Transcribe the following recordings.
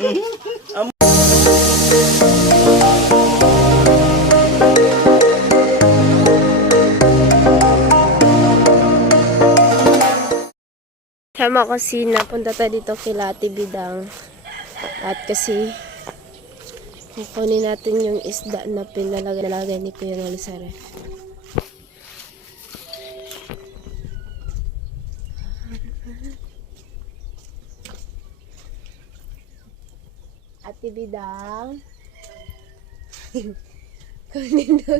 Sama kasi napunta tayo dito kila Ate Bidang. At kasi kukunin natin yung isda na pinalagay ni Kuya Nalisara. Ate Bidang. Kunin daw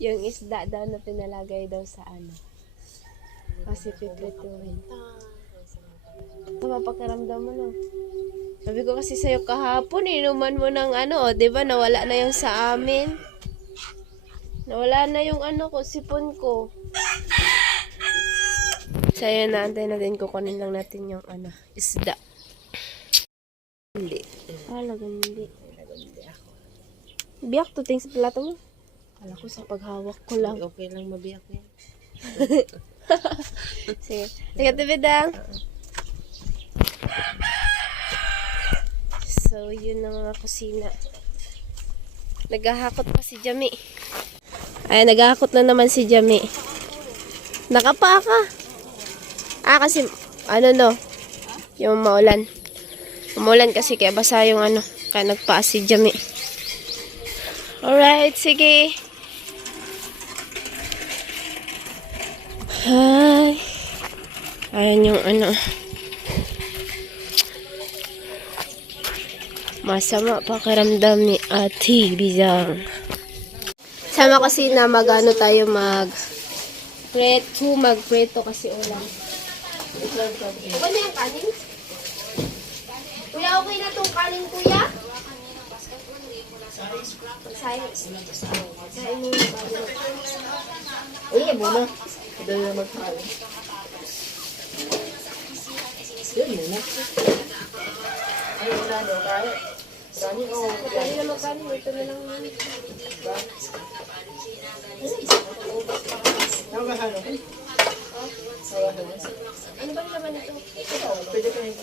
yung isda daw na pinalagay daw sa ano. Kasi piprituhin. Mapapakiramdam mo no. Sabi ko kasi sa'yo kahapon, inuman mo ng ano, di ba nawala na yung sa amin. Nawala na yung ano ko, sipon ko. So yun, naantay natin, kukunin lang natin yung ano, isda. Hindi. Lagandi. Biyak to things sa plato mo. Kala ko sa paghawak ko lang. Okay lang mabiyak yan. Sige. Sige, Tibidang. So, yun na mga kusina. Naghahakot pa si Jami. Ay, naghahakot na naman si Jami. Nakapa ka. Kasi, ano no, yung maulan. Umulan kasi kaya basa yung ano, kaya nagpaa si Jami. Alright, sige. Hi. Ayan yung ano. Masama pakiramdam ni Ate Bidang. Sama kasi na mag-ano tayo magpreto kasi ulam. Okay na yung kanin? Kuya, okay na itong kanin, kuya? Sahin mo yung kanin. Ay, muna. Madali na magkain. Yan muna. Ay, wala daw kain. Kanin o. Dali na magkanin. Ito na lang yun. Nakahalo. Ano ba naman ito? Pwede ka yung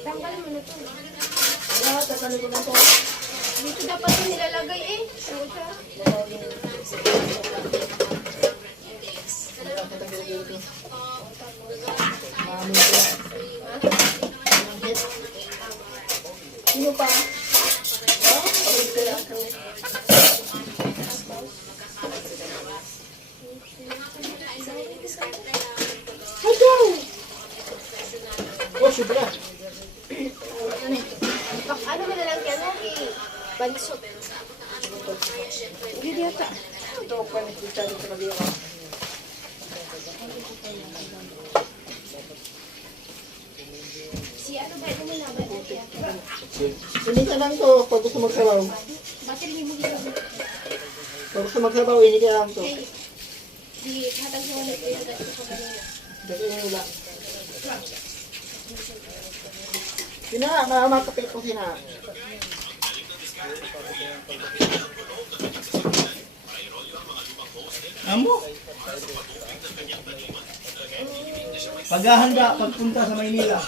Tanggal mo na ito. lahat, tatalo ko na to. Dito dapat yung nilalagay eh. Ano siya? Sino pa? Oh, sobra. Ano mo na lang yan? Bansot. Hindi yata. Ito, panikita dito na biyo. Si ano ba? Ito mo na ba? Sinita lang to, pag gusto magsabaw. Bakit hindi mo ginawa? Pag gusto magsabaw, inita lang to. Di hatang sa ulit yung gato ko kanina. Dati yung wala. Sina, makapit ko sina. Amo? Paghahanda, pagpunta sa Maynila.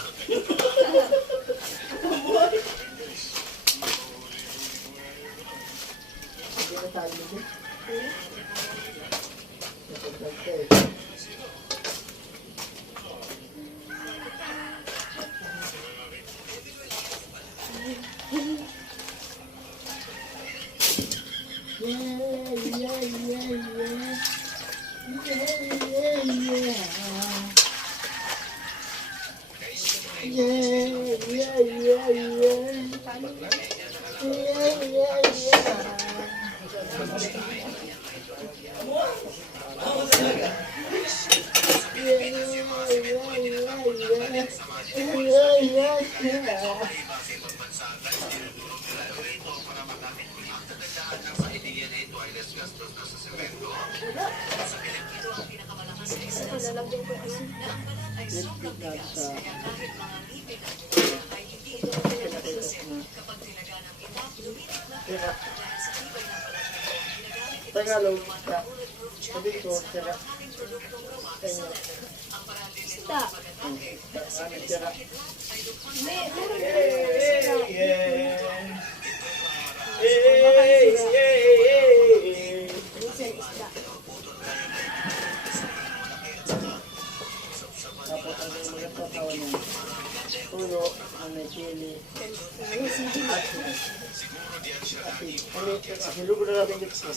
Tagalog. Sabi ko, Isda. Tira. Meron Yeah. minsan isda. Tapos ang mga tatawan niya. Puno, ang may chili. Hilugo na natin dito sa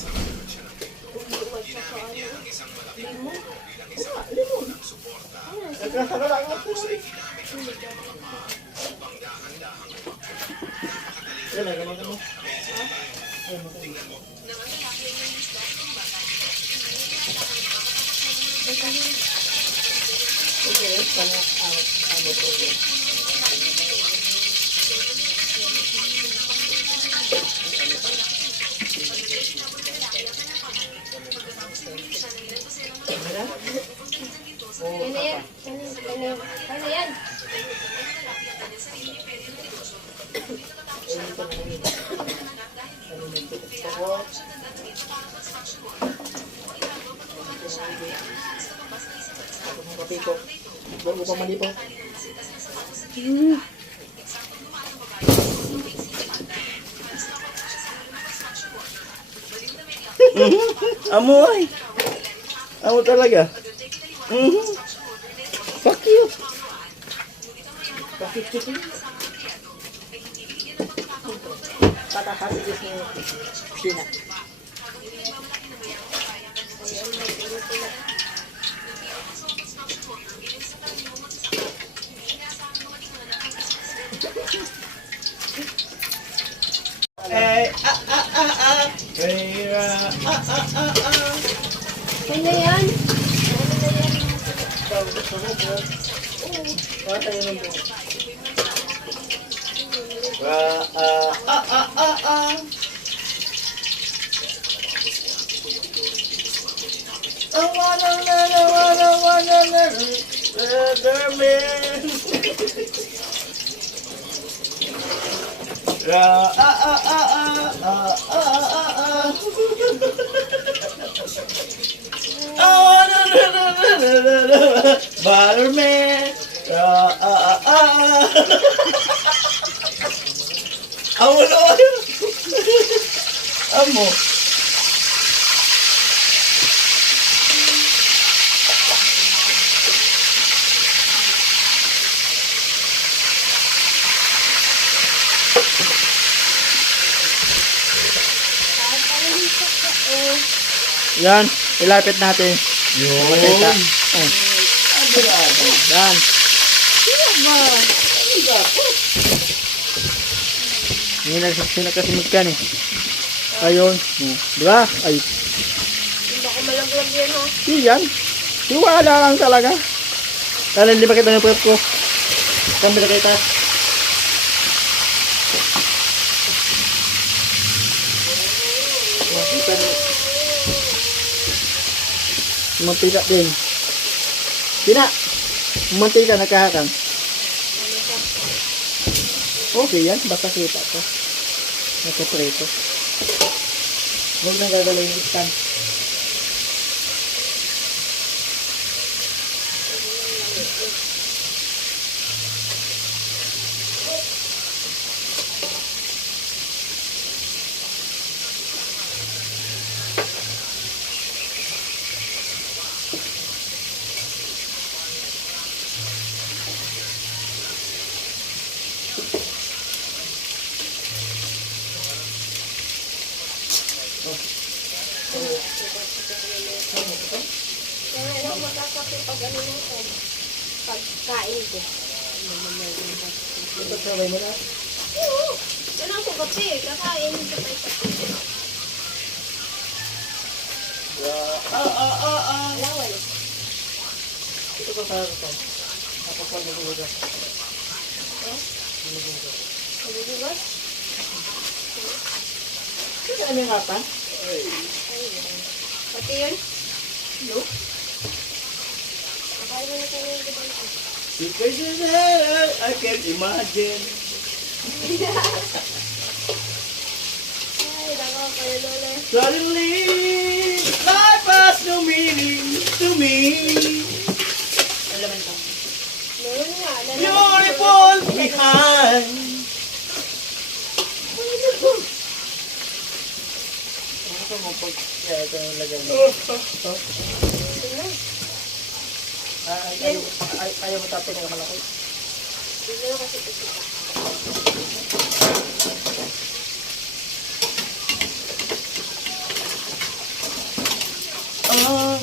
Limon. limon. Nagkasara lang ako. Yan, nagkamagan mo. Okay, sana ang ito yun. Kaya na yan. Kaya na yan. Kapiko. Bago pa malipo. Amoy. Amo talaga. Pakit. Pakit kita. Patahati di China. Kaya na yan. Butterman. Amo na kayo. Amo. Yan, ilapit natin. Yun. Makita. Oh. Yan. Hindi na sinakasimod ka eh. Ayun. Di ba? Ay. Hindi ako malaglag yan, ha? Yan. Tiwala lang talaga. Dahil hindi makita ng puwet ko. Saan ba nakita? Makita niyo. Mantika din. Tina! Mantika nakahakang. Okay yan. Basta kita ko. Nakaprito. Huwag nang gagalawin yung stand. Kaya nga lang magkakape pag ano nito. Pagkain ko. Ito sabay mo na. Oo. Yan ang kape. Kakain ko tayo kape. Lawal. Ito pa sa ito. Tapos pag nagulugas. Nagugugas? Ito ano yung kapa? Pati yun? No. Kakain mo na tayo yung gabay ko. Because I can't imagine. Ay, nako kayo lola. Suddenly, life has no meaning to me. Alam mo Beautiful behind. Ito mo pag kaya ito yung lagay mo. Ayaw mo tapin yung malaki. Oh,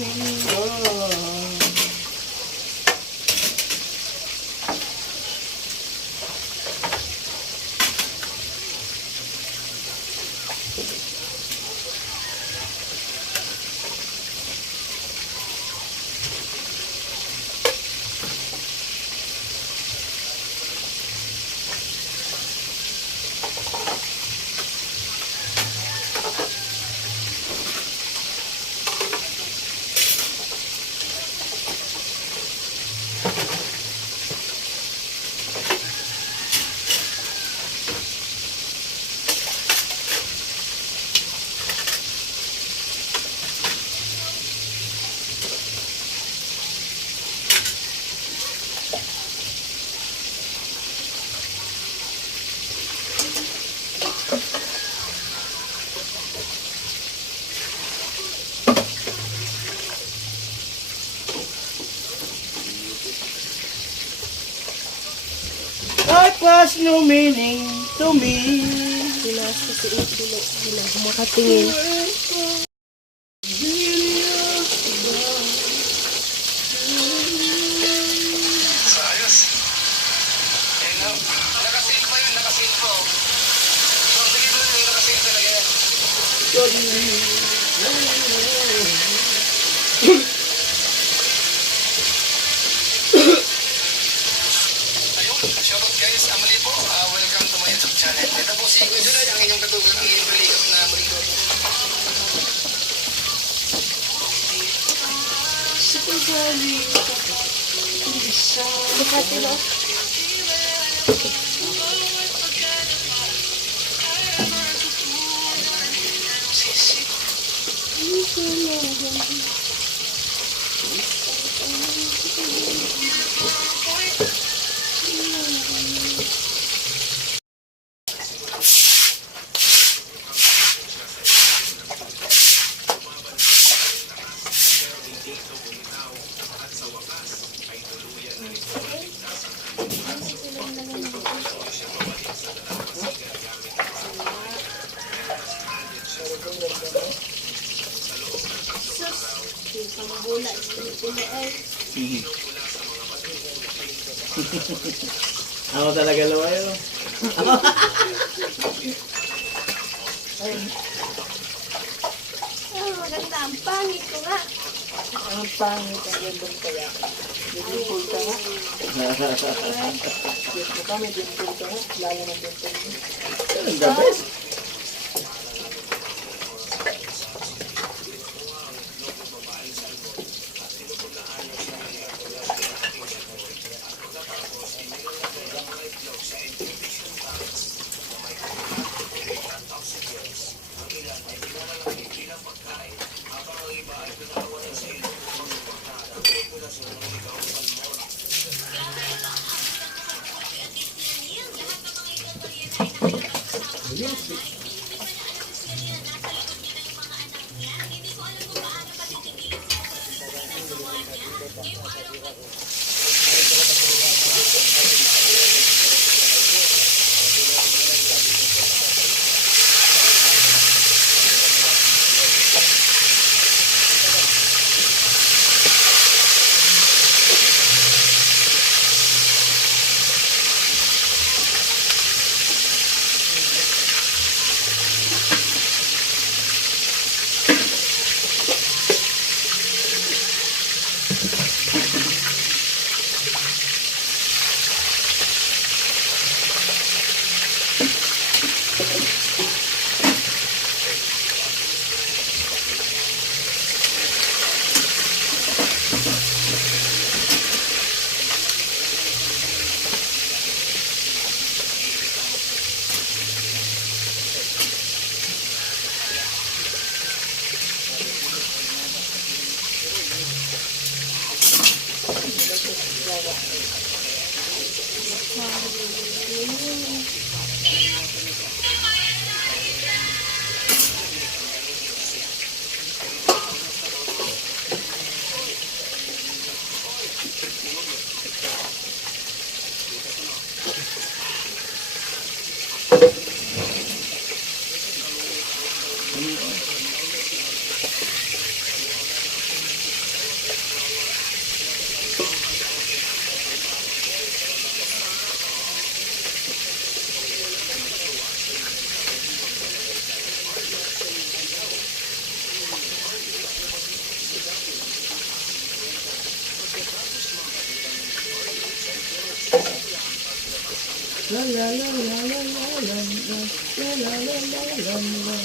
that was no meaning to me. Pinasa si Ipilo. Makatingin. Ayos. Eh, no. Nakasil pa yun, nakasil pa. So, tingin mo yung nakasil talaga yan. Ayun, shoutout guys, Amali po. Welcome to my YouTube channel. Ito po si Kuya July, ang inyong katugan, ang inyong kaligam na muligo. Bukati no? Ako talaga lumayo. Maganda. Ang pangit ko nga. Ang pangit ang gandong kaya. Dimple ka nga. Yes, mukha may dimple ka nga. Lalo ng dimple mo. Ang the best. La la la la la la la la la la la la la.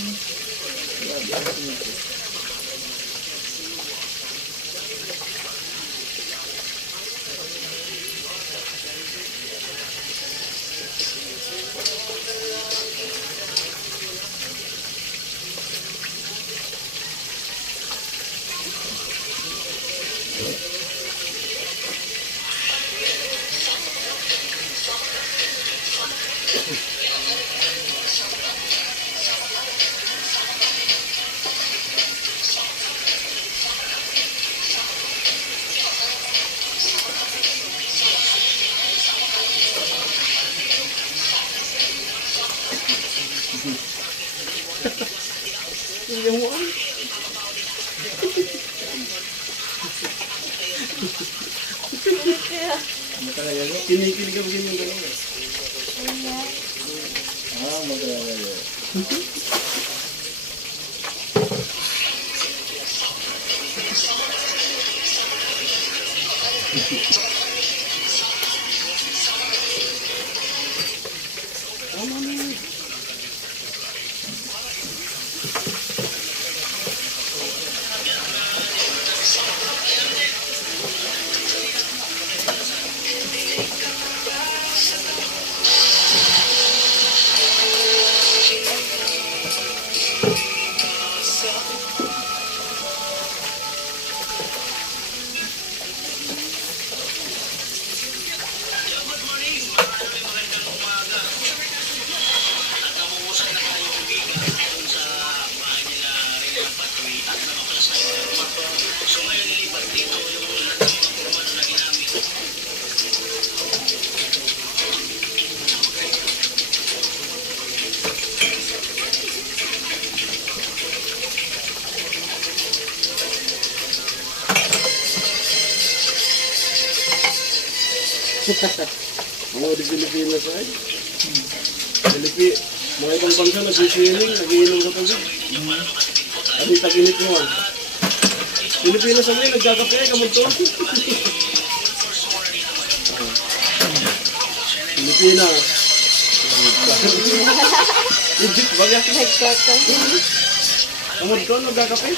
Yung mo ano? Ano talaga mo? Kinikilig ka begin yung gano'n. Magkakalaga. Mga di Pilipinas ay. Mga ibang bansa nag-swimming, nagiinom sa tubig. At itag-init mo. Pilipinas ang nagkakape, kamag to. Pilipinas. Egypt ba yan? Kamag to, nagkakape.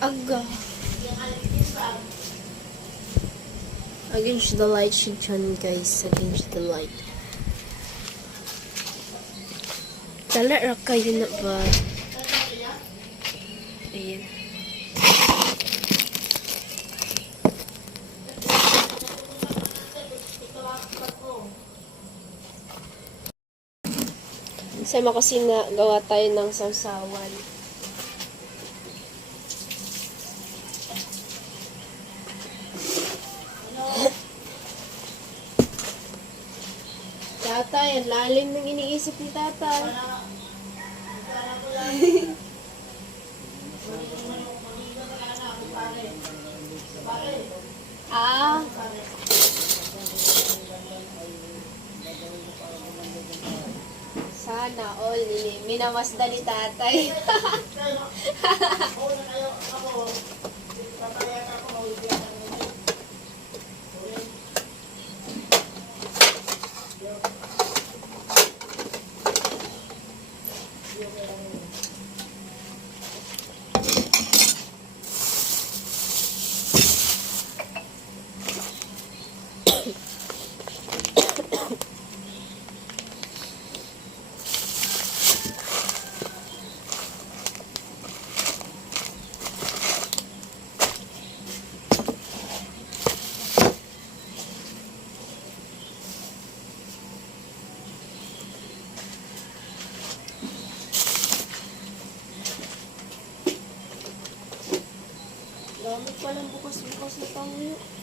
Aga. Against the light, she turned, guys. Against the light. Dala ra kayo na ba? Ayan. Sa makusina, gawa tayo ng sausawan. Tatay, ang lalim ng iniisip ni tatay. Ah. Sana all minamasdan ni tatay. Gamit palang bukas-bukas na tayo.